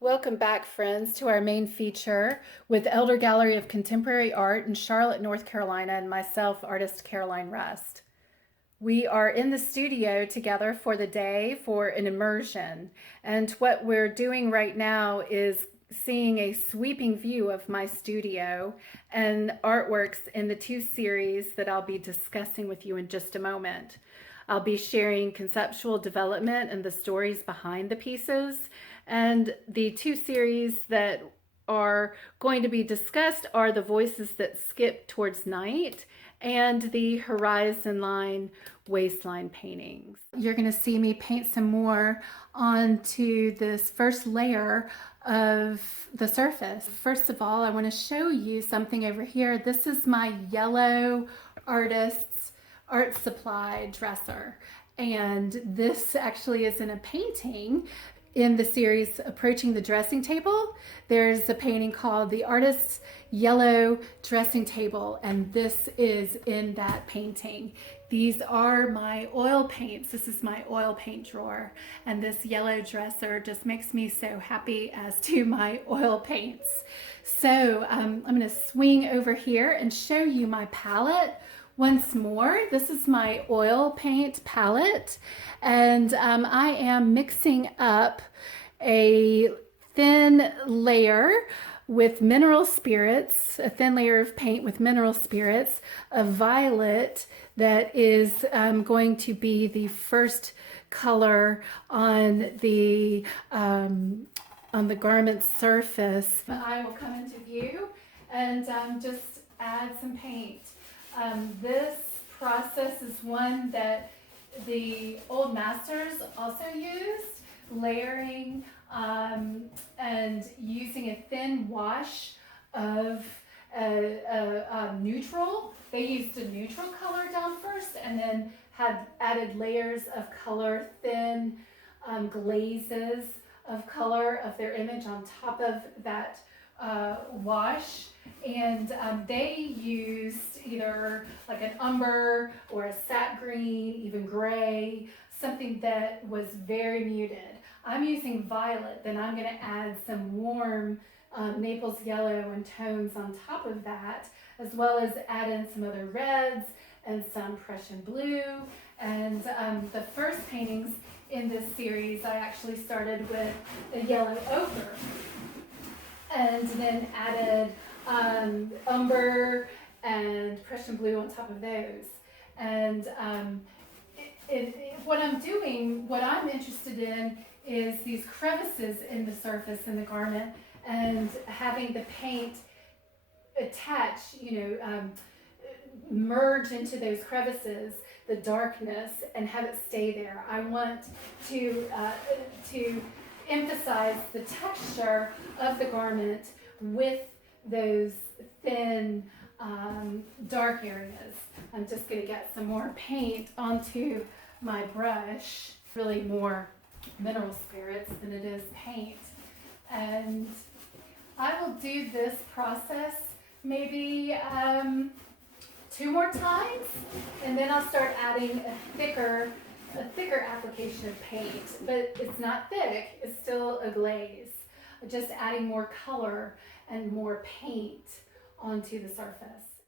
Welcome back, friends, to our main feature with Elder Gallery of Contemporary Art in Charlotte, North Carolina, and myself, artist Caroline Rust. We are in the studio together for the day for an immersion. And what we're doing right now is seeing a sweeping view of my studio and artworks in the two series that I'll be discussing with you in just a moment. I'll be sharing conceptual development and the stories behind the pieces. And the two series that are going to be discussed are The Voices That Skip Towards Night and the Horizon Line Waistline paintings. You're going to see me paint some more onto this first layer of the surface. First of all, I want to show you something over here. This is my yellow artist's art supply dresser. And this actually is in a painting in the series Approaching the Dressing Table. There's a painting called The Artist's Yellow Dressing Table, and this is in that painting. These are my oil paints. This is my oil paint drawer, and this yellow dresser just makes me so happy as to my oil paints. So I'm going to swing over here and show you my palette once more. This is my oil paint palette, and I am mixing up a thin layer with mineral spirits, a thin layer of paint with mineral spirits, a violet that is going to be the first color on the garment surface. I will come into view and just add some paint. This process is one that the old masters also used, layering and using a thin wash of a neutral. They used a neutral color down first and then had added layers of color, thin glazes of color of their image on top of that wash. And they used either like an umber or a sap green, even gray, something that was very muted. I'm using violet, then I'm going to add some warm Naples yellow and tones on top of that, as well as add in some other reds and some Prussian blue. And the first paintings in this series, I actually started with a yellow ochre and then added umber and Prussian blue on top of those. And what I'm doing, what I'm interested in is these crevices in the surface in the garment and having the paint attach, merge into those crevices, the darkness, and have it stay there. I want to emphasize the texture of the garment with those thin dark areas. I'm just going to get some more paint onto my brush, really more mineral spirits than it is paint. And I will do this process maybe 2 more times, and then I'll start adding a thicker application of paint, but it's not thick, it's still a glaze. Just adding more color and more paint onto the surface.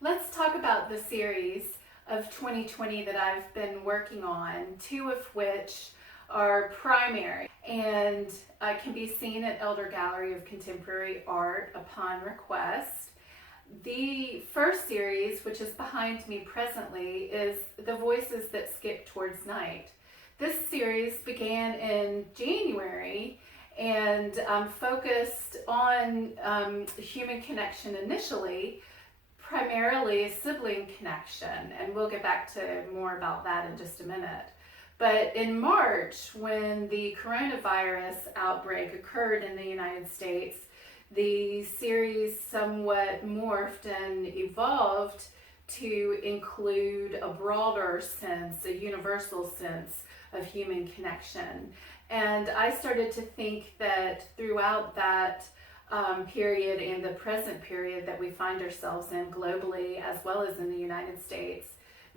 Let's talk about the series of 2020 that I've been working on, 2 of which are primary and can be seen at Elder Gallery of Contemporary Art upon request. The first series, which is behind me presently, is The Voices That Skip Towards Night. This series began in January and focused on human connection initially, primarily sibling connection, and we'll get back to more about that in just a minute. But in March, when the coronavirus outbreak occurred in the United States, the series somewhat morphed and evolved to include a broader sense, a universal sense of human connection. And I started to think that throughout that period and the present period that we find ourselves in globally, as well as in the United States,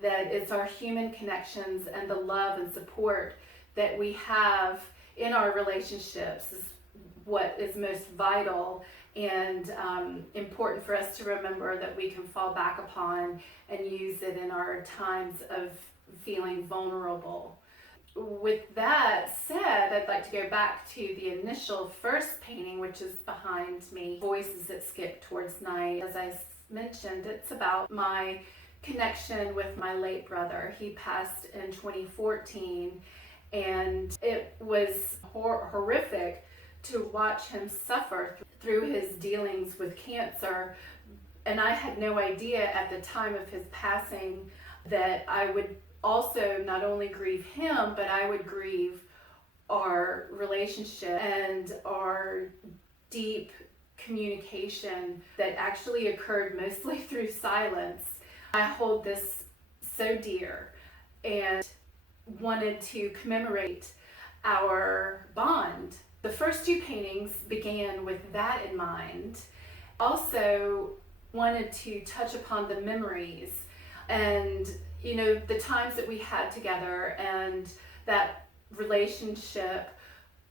that it's our human connections and the love and support that we have in our relationships what is most vital and important for us to remember that we can fall back upon and use it in our times of feeling vulnerable. With that said, I'd like to go back to the initial first painting, which is behind me, Voices That Skip Towards Night. As I mentioned, it's about my connection with my late brother. He passed in 2014, and it was horrific to watch him suffer through his dealings with cancer. And I had no idea at the time of his passing that I would also not only grieve him, but I would grieve our relationship and our deep communication that actually occurred mostly through silence. I hold this so dear and wanted to commemorate our bond. The first two paintings began with that in mind. Also wanted to touch upon the memories and the times that we had together and that relationship.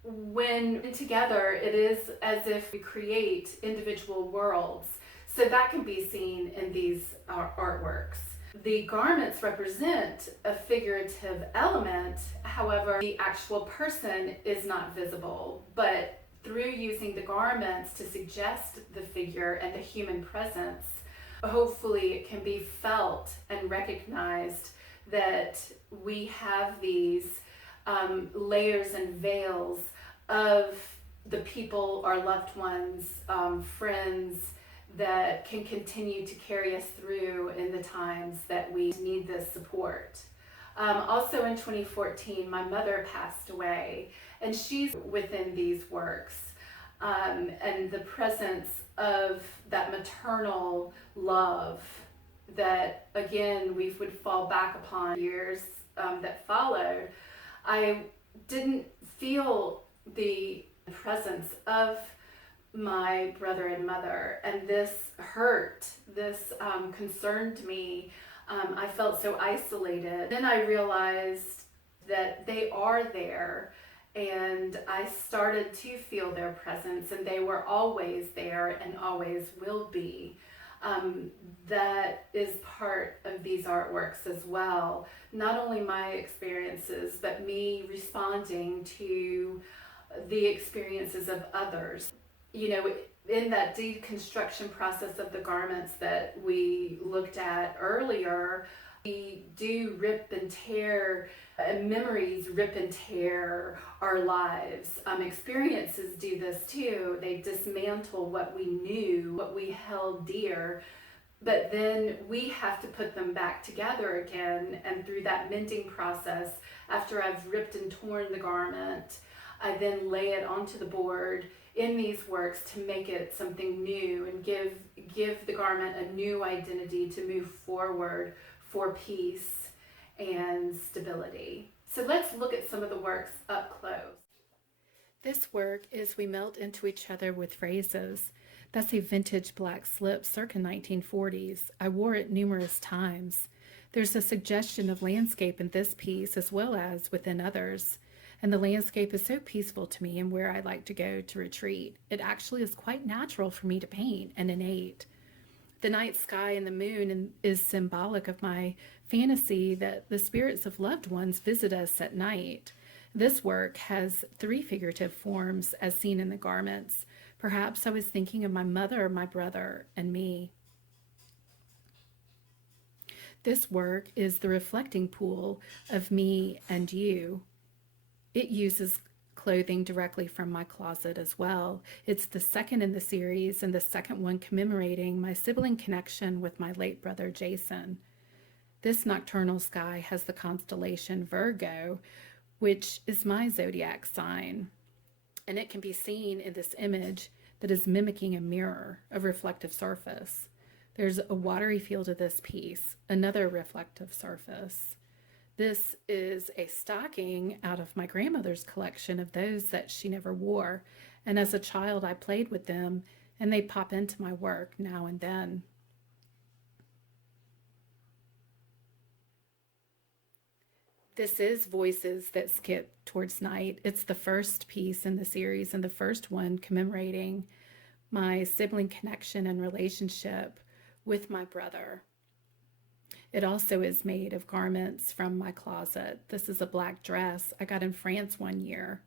When together, it is as if we create individual worlds. So that can be seen in these artworks. The garments represent a figurative element, however, the actual person is not visible, but through using the garments to suggest the figure and the human presence, hopefully it can be felt and recognized that we have these layers and veils of the people, our loved ones, friends, that can continue to carry us through in the times that we need this support. Also in 2014, my mother passed away, and she's within these works. And the presence of that maternal love that, again, we would fall back upon years that followed. I didn't feel the presence of my brother and mother, and this hurt. This concerned me. I felt so isolated. Then I realized that they are there, and I started to feel their presence, and they were always there and always will be. That is part of these artworks as well. Not only my experiences, but me responding to the experiences of others. In that deconstruction process of the garments that we looked at earlier, we do rip and tear, memories rip and tear our lives. Experiences do this too. They dismantle what we knew, what we held dear, but then we have to put them back together again. And through that mending process, after I've ripped and torn the garment, I then lay it onto the board in these works to make it something new and give the garment a new identity to move forward for peace and stability. So let's look at some of the works up close. This work is We Melt Into Each Other with Phrases. That's a vintage black slip circa 1940s. I wore it numerous times. There's a suggestion of landscape in this piece as well as within others. And the landscape is so peaceful to me and where I like to go to retreat. It actually is quite natural for me to paint and innate. The night sky and the moon is symbolic of my fantasy that the spirits of loved ones visit us at night. This work has 3 figurative forms as seen in the garments. Perhaps I was thinking of my mother, my brother, and me. This work is the reflecting pool of me and you. It uses clothing directly from my closet as well. It's the second in the series and the second one commemorating my sibling connection with my late brother Jason. This nocturnal sky has the constellation Virgo, which is my zodiac sign. And it can be seen in this image that is mimicking a mirror, a reflective surface. There's a watery feel to this piece, another reflective surface. This is a stocking out of my grandmother's collection of those that she never wore. And as a child, I played with them, and they pop into my work now and then. This is Voices That Skip Towards Night. It's the first piece in the series and the first one commemorating my sibling connection and relationship with my brother. It also is made of garments from my closet. This is a black dress I got in France one year.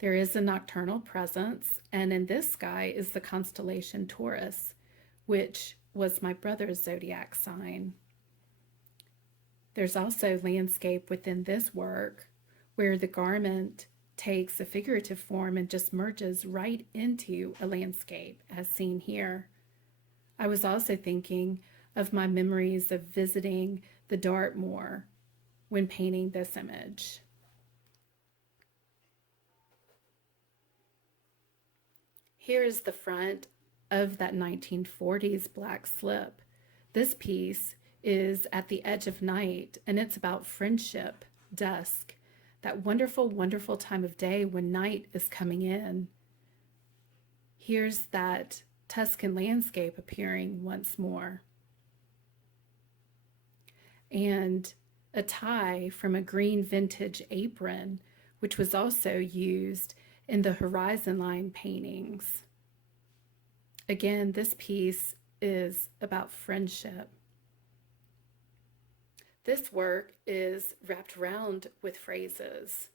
There is a nocturnal presence, and in this sky is the constellation Taurus, which was my brother's zodiac sign. There's also landscape within this work where the garment takes a figurative form and just merges right into a landscape, as seen here. I was also thinking of my memories of visiting the Dartmoor when painting this image. Here is the front of that 1940s black slip. This piece is at the edge of night, and it's about friendship, dusk, that wonderful, wonderful time of day when night is coming in. Here's that Tuscan landscape appearing once more. And a tie from a green vintage apron, which was also used in the horizon line paintings. Again, this piece is about friendship. This work is wrapped around with phrases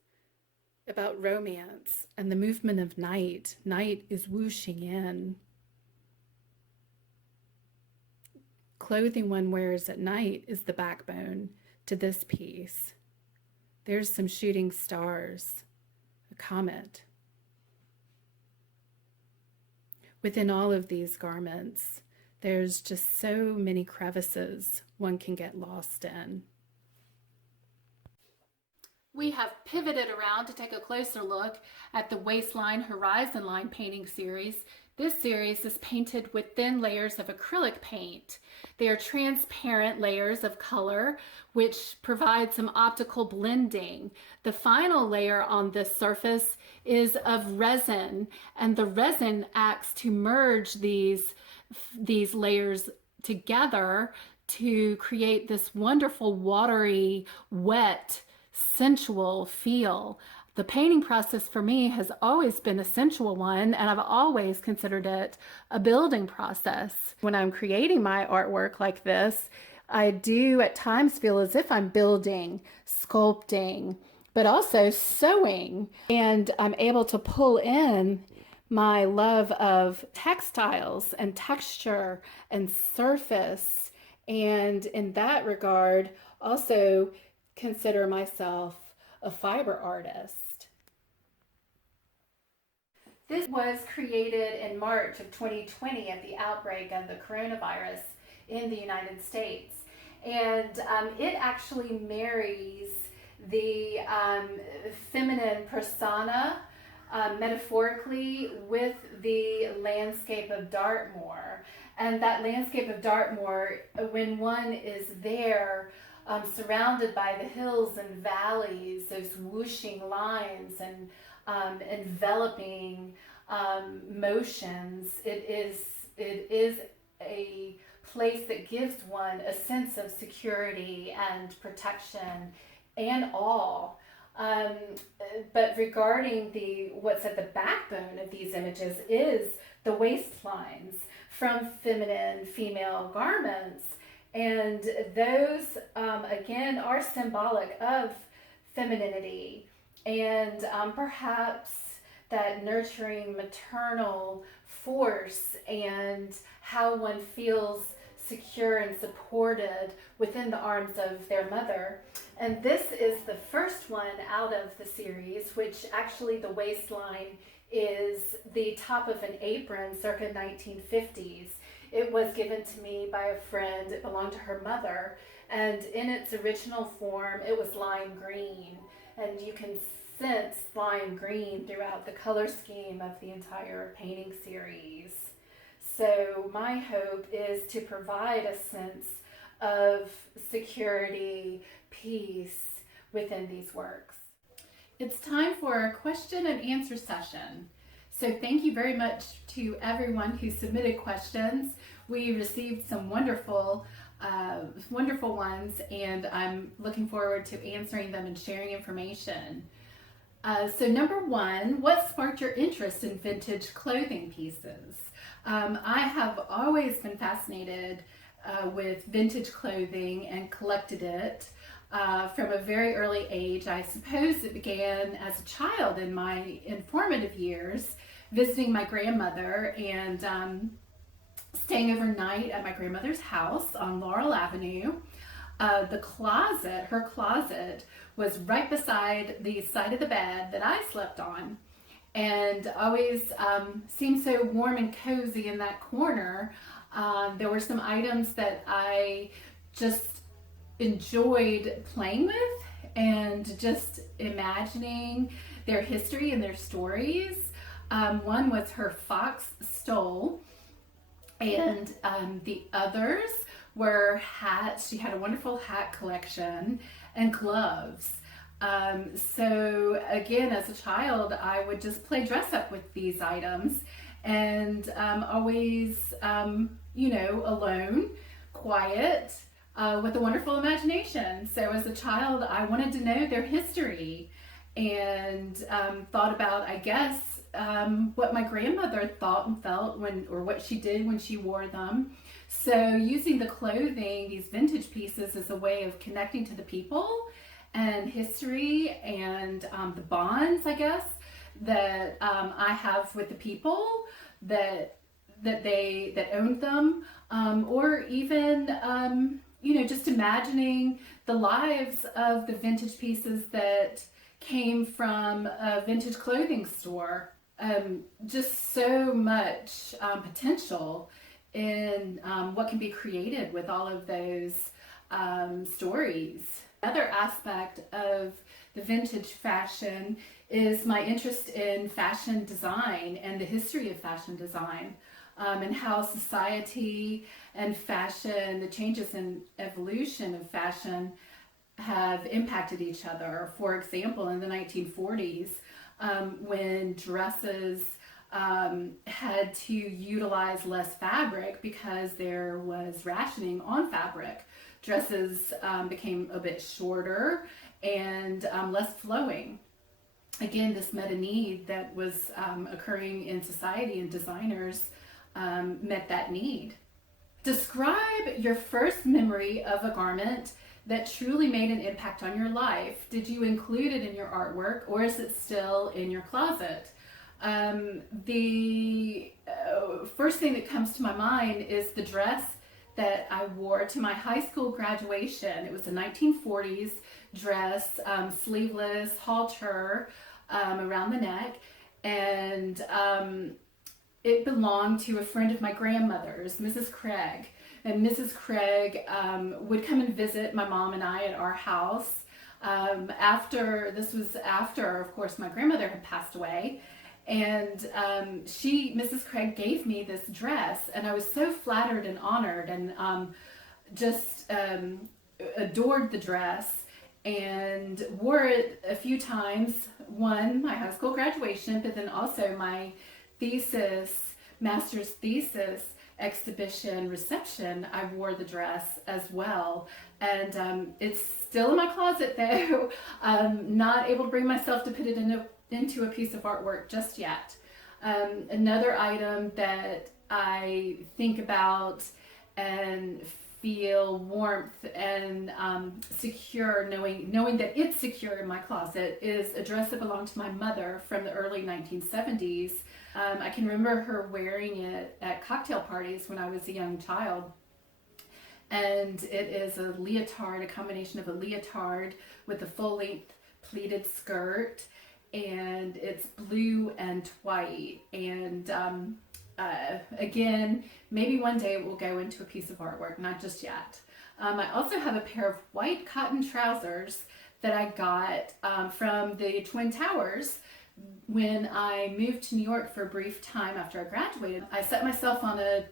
about romance and the movement of night. Night is whooshing in. Clothing one wears at night is the backbone to this piece. There's some shooting stars, a comet. Within all of these garments, there's just so many crevices one can get lost in. We have pivoted around to take a closer look at the Waistline Horizon Line painting series. This series is painted with thin layers of acrylic paint. They are transparent layers of color, which provide some optical blending. The final layer on this surface is of resin, and the resin acts to merge these layers together to create this wonderful, watery, wet, sensual feel. The painting process for me has always been a sensual one, and I've always considered it a building process. When I'm creating my artwork like this, I do at times feel as if I'm building, sculpting, but also sewing, and I'm able to pull in my love of textiles and texture and surface, and in that regard also consider myself a fiber artist. This was created in March of 2020 at the outbreak of the coronavirus in the United States, and it actually marries the feminine persona metaphorically with the landscape of Dartmoor. And that landscape of Dartmoor, when one is there, surrounded by the hills and valleys, those whooshing lines and enveloping motions, it is a place that gives one a sense of security and protection and awe. But regarding what's at the backbone of these images is the waistlines from feminine female garments. And those, again, are symbolic of femininity and perhaps that nurturing maternal force and how one feels secure and supported within the arms of their mother. And this is the first one out of the series, which actually the waistline is the top of an apron circa 1950s. It was given to me by a friend. It belonged to her mother, and in its original form it was lime green, and you can sense lime green throughout the color scheme of the entire painting series. So my hope is to provide a sense of security, peace within these works. It's time for a question and answer session. So thank you very much to everyone who submitted questions. We received some wonderful wonderful ones, and I'm looking forward to answering them and sharing information. So number one, what sparked your interest in vintage clothing pieces? I have always been fascinated with vintage clothing and collected it from a very early age. I suppose it began as a child in my informative years, visiting my grandmother and staying overnight at my grandmother's house on Laurel Avenue. Her closet, was right beside the side of the bed that I slept on, and always seemed so warm and cozy in that corner. There were some items that I just enjoyed playing with and just imagining their history and their stories. One was her fox stole, and the others were hats. She had a wonderful hat collection and gloves. So again, as a child, I would just play dress up with these items, and always, alone, quiet, with a wonderful imagination. So as a child, I wanted to know their history, and thought about, I guess, what my grandmother thought and felt or what she did when she wore them. So using the clothing, these vintage pieces, as a way of connecting to the people and history, and the bonds, I guess, that I have with the people that owned them, or even just imagining the lives of the vintage pieces that came from a vintage clothing store. Just so much potential in what can be created with all of those stories. Another aspect of the vintage fashion is my interest in fashion design and the history of fashion design, and how society and fashion, the changes in evolution of fashion, have impacted each other. For example, in the 1940s, when dresses had to utilize less fabric because there was rationing on fabric, dresses became a bit shorter and less flowing. Again, this met a need that was occurring in society, and designers met that need. Describe your first memory of a garment that truly made an impact on your life. Did you include it in your artwork, or is it still in your closet? The first thing that comes to my mind is the dress that I wore to my high school graduation. It was a 1940s dress, sleeveless, halter around the neck, and it belonged to a friend of my grandmother's, Mrs. Craig. And Mrs. Craig would come and visit my mom and I at our house. This was after, of course, my grandmother had passed away. And Mrs. Craig gave me this dress, and I was so flattered and honored, and just adored the dress, and wore it a few times. One, my high school graduation, but then also my master's thesis exhibition reception, I wore the dress as well. And it's still in my closet, though. I'm not able to bring myself to put it into a piece of artwork just yet. Another item that I think about and feel warmth and secure, knowing that it's secure in my closet, is a dress that belonged to my mother from the early 1970s. I can remember her wearing it at cocktail parties when I was a young child. And it is a leotard, a combination of a leotard with a full-length pleated skirt, and it's blue and white. And again, maybe one day it will go into a piece of artwork, not just yet. I also have a pair of white cotton trousers that I got from the Twin Towers when I moved to New York for a brief time after I graduated. I set myself on a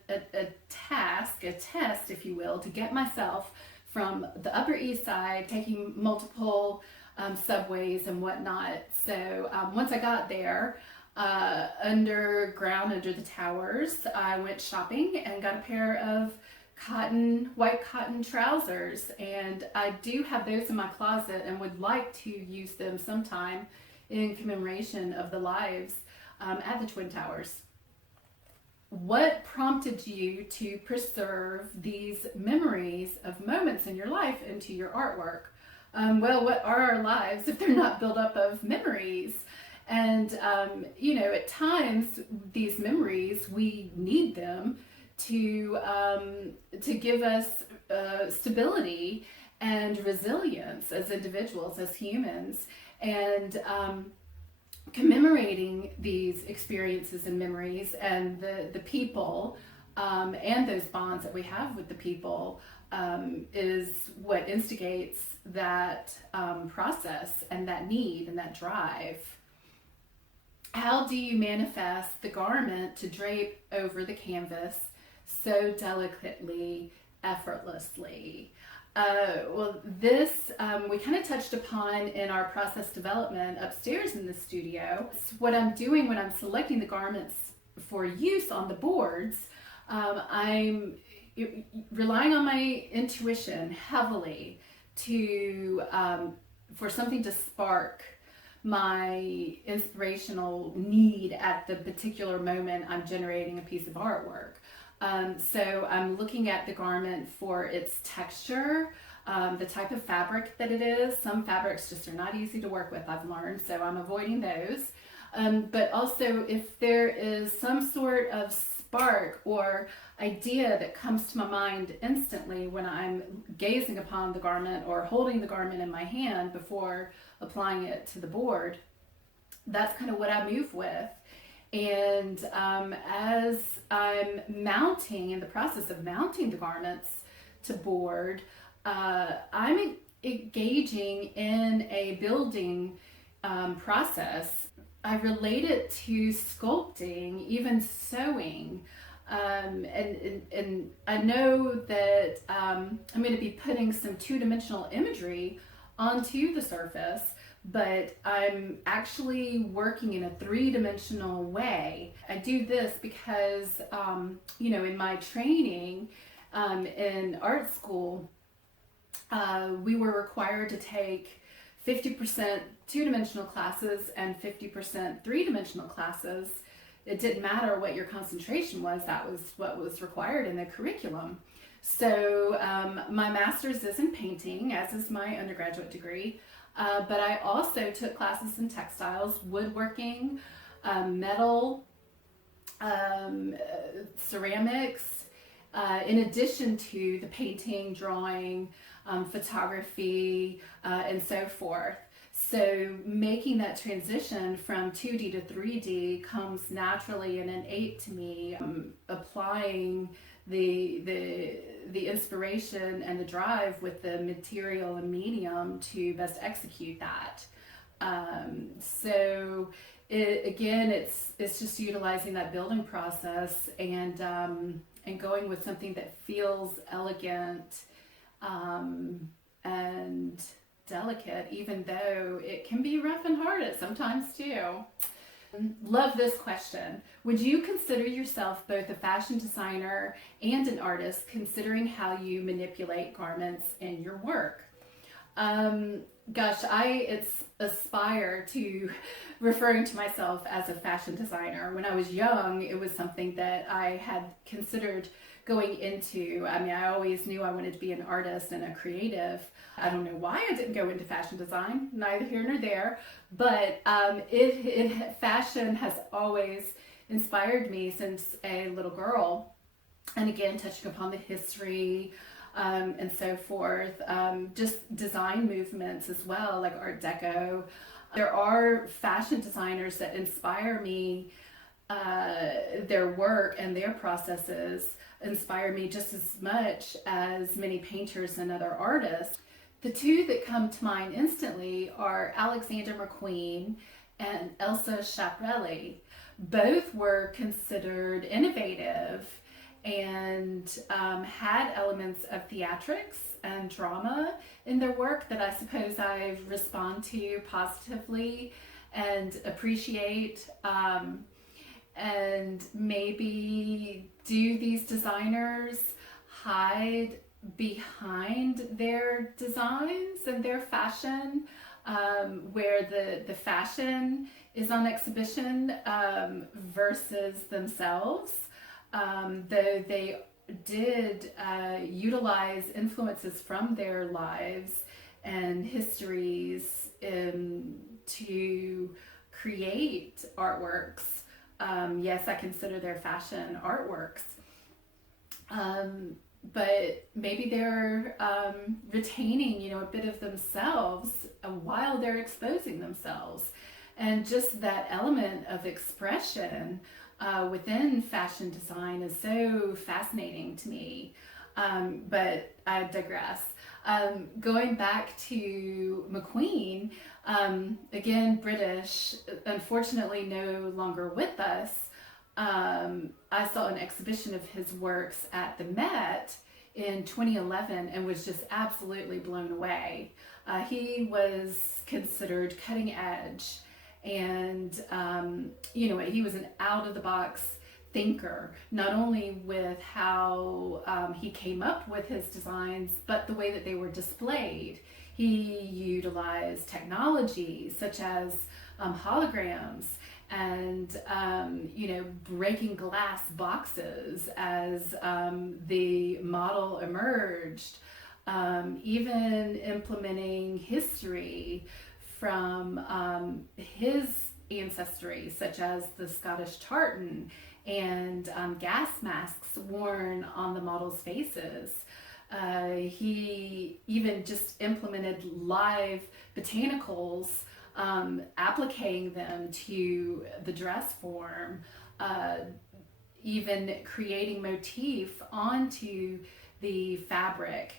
test, if you will, to get myself from the Upper East Side, taking multiple subways and whatnot. So once I got there, underground under the towers, I went shopping and got a pair of white cotton trousers, and I do have those in my closet and would like to use them sometime in commemoration of the lives at the Twin Towers. What prompted you to preserve these memories of moments in your life into your artwork? Well, what are our lives if they're not built up of memories? And, at times, these memories, we need them to give us stability and resilience as individuals, as humans. And commemorating these experiences and memories and the people and those bonds that we have with the people is what instigates that process and that need and that drive. How do you manifest the garment to drape over the canvas so delicately, effortlessly? This we kind of touched upon in our process development upstairs in the studio. What I'm doing when I'm selecting the garments for use on the boards, I'm relying on my intuition heavily to for something to spark my inspirational need at the particular moment I'm generating a piece of artwork. So I'm looking at the garment for its texture, the type of fabric that it is. Some fabrics just are not easy to work with, I've learned, so I'm avoiding those. But also if there is some sort of spark or idea that comes to my mind instantly when I'm gazing upon the garment or holding the garment in my hand before applying it to the board, that's kind of what I move with. And as I'm in the process of mounting the garments to board, I'm engaging in a building process. I relate it to sculpting, even sewing. And I know that I'm going to be putting some two-dimensional imagery onto the surface, but I'm actually working in a three-dimensional way. I do this because, in my training in art school, we were required to take 50% two-dimensional classes and 50% three-dimensional classes. It didn't matter what your concentration was, that was what was required in the curriculum. So my master's is in painting, as is my undergraduate degree. But I also took classes in textiles, woodworking, metal, ceramics, in addition to the painting, drawing, photography, and so forth. So making that transition from 2D to 3D comes naturally and innate to me. Applying the inspiration and the drive with the material and medium to best execute that. So it's just utilizing that building process and going with something that feels elegant and delicate, even though it can be rough and hard at sometimes too. Love this question. Would you consider yourself both a fashion designer and an artist, considering how you manipulate garments in your work? I aspire to referring to myself as a fashion designer. When I was young, it was something that I had considered going into. I mean, I always knew I wanted to be an artist and a creative. I don't know why I didn't go into fashion design, neither here nor there, but fashion has always inspired me since a little girl. And again, touching upon the history and so forth, just design movements as well, like Art Deco. There are fashion designers that inspire me, their work and their processes inspire me just as much as many painters and other artists. The two that come to mind instantly are Alexander McQueen and Elsa Schiaparelli. Both were considered innovative and had elements of theatrics and drama in their work that I suppose I respond to positively and appreciate. And maybe do these designers hide behind their designs and their fashion, where the fashion is on exhibition versus themselves. Though they did utilize influences from their lives and histories to create artworks. Yes, I consider their fashion artworks. But maybe they're retaining, a bit of themselves while they're exposing themselves. And just that element of expression within fashion design is so fascinating to me. But I digress. Going back to McQueen, again, British, unfortunately no longer with us. I saw an exhibition of his works at the Met in 2011 and was just absolutely blown away. He was considered cutting edge, and he was an out of the box thinker, not only with how he came up with his designs, but the way that they were displayed. He utilized technology such as holograms and breaking glass boxes as the model emerged, even implementing history from his ancestry, such as the Scottish tartan and gas masks worn on the models' faces. He even just implemented live botanicals, applicating them to the dress form, even creating motif onto the fabric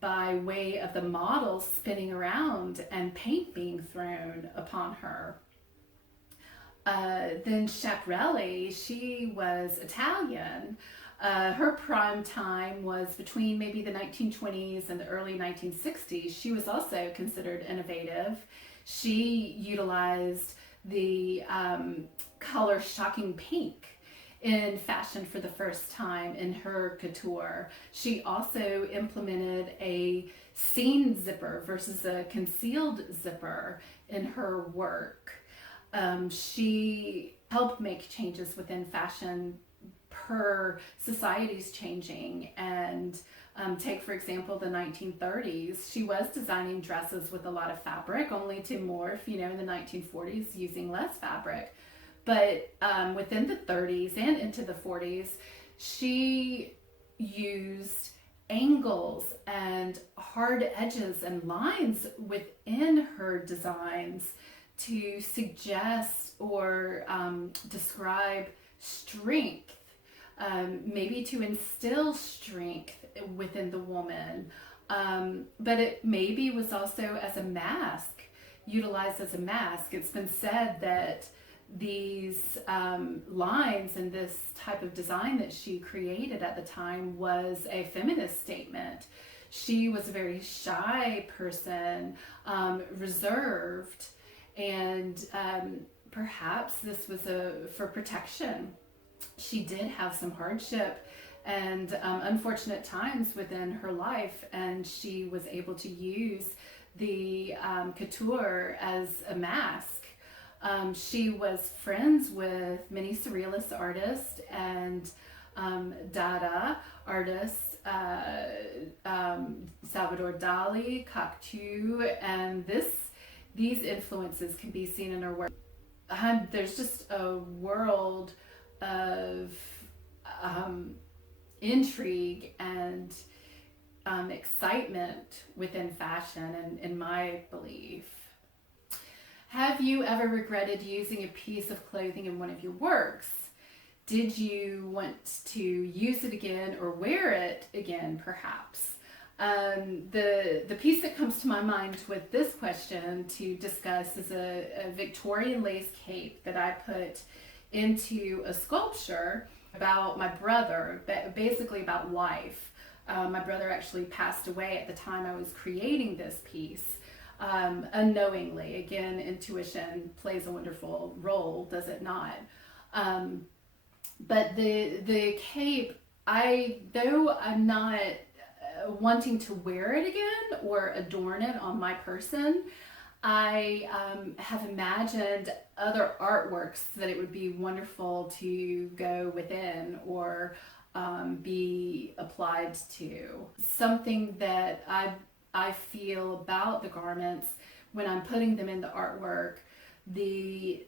by way of the model spinning around and paint being thrown upon her. Then Schiaparelli, she was Italian. Her prime time was between maybe the 1920s and the early 1960s. She was also considered innovative. She utilized the color shocking pink in fashion for the first time in her couture. She also implemented a seam zipper versus a concealed zipper in her work. She helped make changes within fashion per society's changing, and take for example the 1930s. She was designing dresses with a lot of fabric, only to morph in the 1940s using less fabric. But within the 30s and into the 40s, she used angles and hard edges and lines within her designs to suggest or describe strength, maybe to instill strength within the woman. But it maybe was also as a mask, utilized as a mask. It's been said that these lines and this type of design that she created at the time was a feminist statement. She was a very shy person, reserved, and perhaps this was for protection. She did have some hardship and unfortunate times within her life, and she was able to use the couture as a mask. She was friends with many surrealist artists and Dada artists, Salvador Dali, Cocteau, and these influences can be seen in her work. There's just a world of intrigue and excitement within fashion, in my belief. Have you ever regretted using a piece of clothing in one of your works? Did you want to use it again or wear it again, perhaps? The piece that comes to my mind with this question to discuss is a Victorian lace cape that I put into a sculpture about my brother, basically about life. My brother actually passed away at the time I was creating this piece. Unknowingly. Again, intuition plays a wonderful role, does it not? But the cape though I'm not wanting to wear it again or adorn it on my person, I have imagined other artworks that it would be wonderful to go within or be applied to. Something that I feel about the garments when I'm putting them in the artwork, the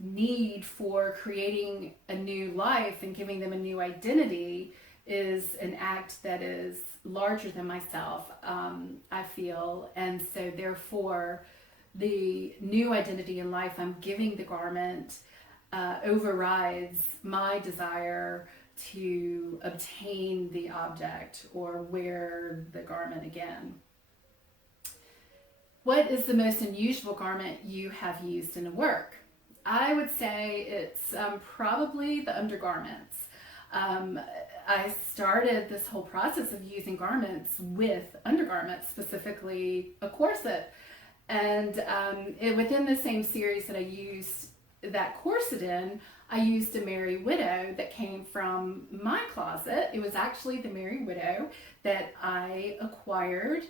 need for creating a new life and giving them a new identity is an act that is larger than myself, I feel. And so, therefore, the new identity in life I'm giving the garment overrides my desire to obtain the object or wear the garment again. What is the most unusual garment you have used in a work? I would say it's probably the undergarments. Um, I started this whole process of using garments with undergarments, specifically a corset. And within the same series that I used that corset in, I used a Merry Widow that came from my closet. It was actually the Merry Widow that I acquired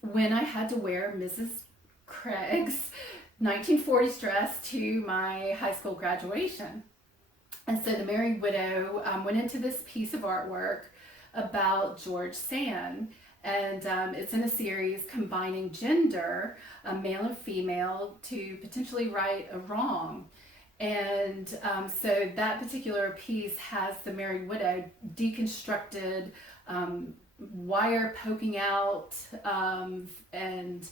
when I had to wear Mrs. Craig's 1940s dress to my high school graduation. And so the Merry Widow went into this piece of artwork about George Sand. And it's in a series combining gender, male and female, to potentially right a wrong. And so that particular piece has the Merry Widow deconstructed, wire poking out, and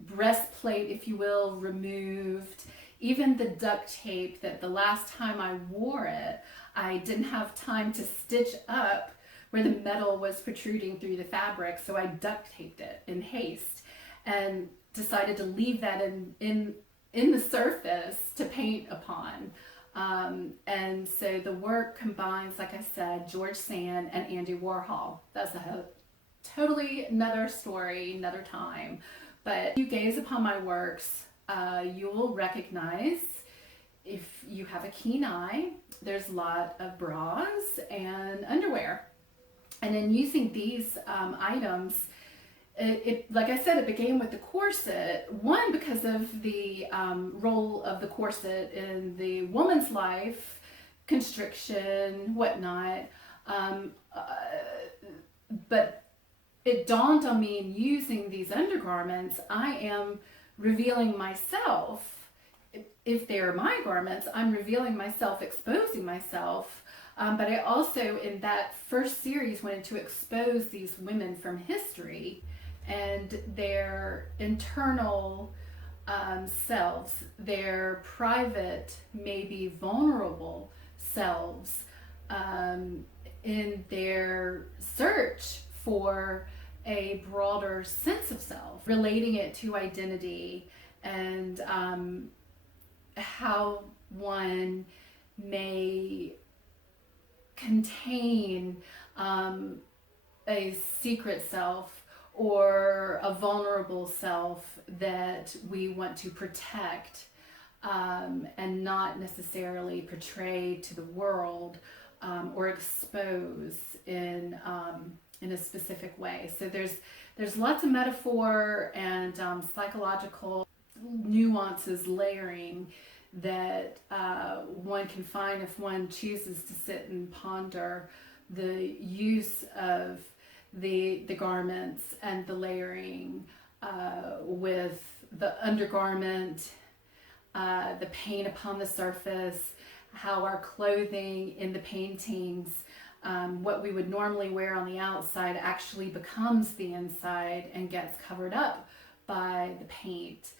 breastplate, if you will, removed. Even the duct tape that the last time I wore it, I didn't have time to stitch up where the metal was protruding through the fabric, so I duct taped it in haste and decided to leave that in the surface to paint upon. And so the work combines, like I said, George Sand and Andy Warhol. That's a totally another story, another time. But if you gaze upon my works, you will recognize, if you have a keen eye, there's a lot of bras and underwear. And in using these items, like I said, it began with the corset. One, because of the role of the corset in the woman's life, constriction, whatnot. But it dawned on me in using these undergarments, I am revealing myself. If they are my garments, I'm revealing myself, exposing myself. But I also, in that first series, wanted to expose these women from history and their internal selves, their private, maybe vulnerable selves, in their search for a broader sense of self, relating it to identity and how one may contain a secret self or a vulnerable self that we want to protect, and not necessarily portray to the world, or expose in a specific way. So there's lots of metaphor and psychological nuances layering that one can find if one chooses to sit and ponder the use of the garments and the layering, with the undergarment, the paint upon the surface, how our clothing in the paintings, what we would normally wear on the outside actually becomes the inside and gets covered up by the paint.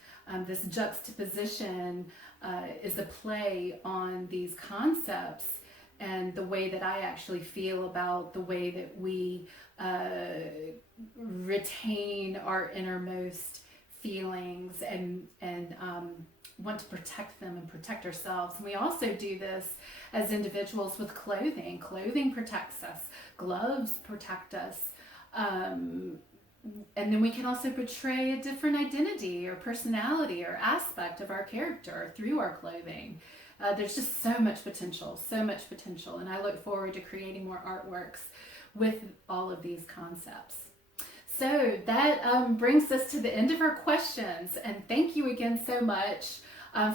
This juxtaposition is a play on these concepts and the way that I actually feel about the way that we retain our innermost feelings and want to protect them and protect ourselves. And we also do this as individuals with clothing. Clothing protects us. Gloves protect us. And then we can also portray a different identity or personality or aspect of our character through our clothing. There's just so much potential, so much potential, and I look forward to creating more artworks with all of these concepts. So that brings us to the end of our questions, and thank you again so much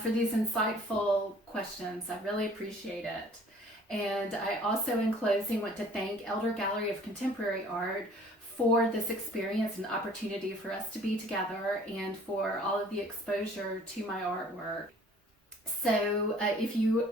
for these insightful questions. I really appreciate it. And I also, in closing, want to thank Elder Gallery of Contemporary Art for this experience and opportunity for us to be together and for all of the exposure to my artwork. So if you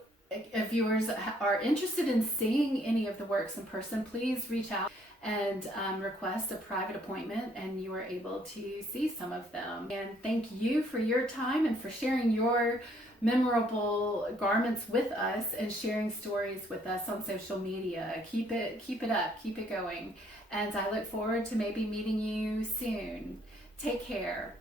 viewers are interested in seeing any of the works in person, please reach out and request a private appointment, and you are able to see some of them. And thank you for your time and for sharing your memorable garments with us and sharing stories with us on social media. Keep it up, keep it going. And I look forward to maybe meeting you soon. Take care.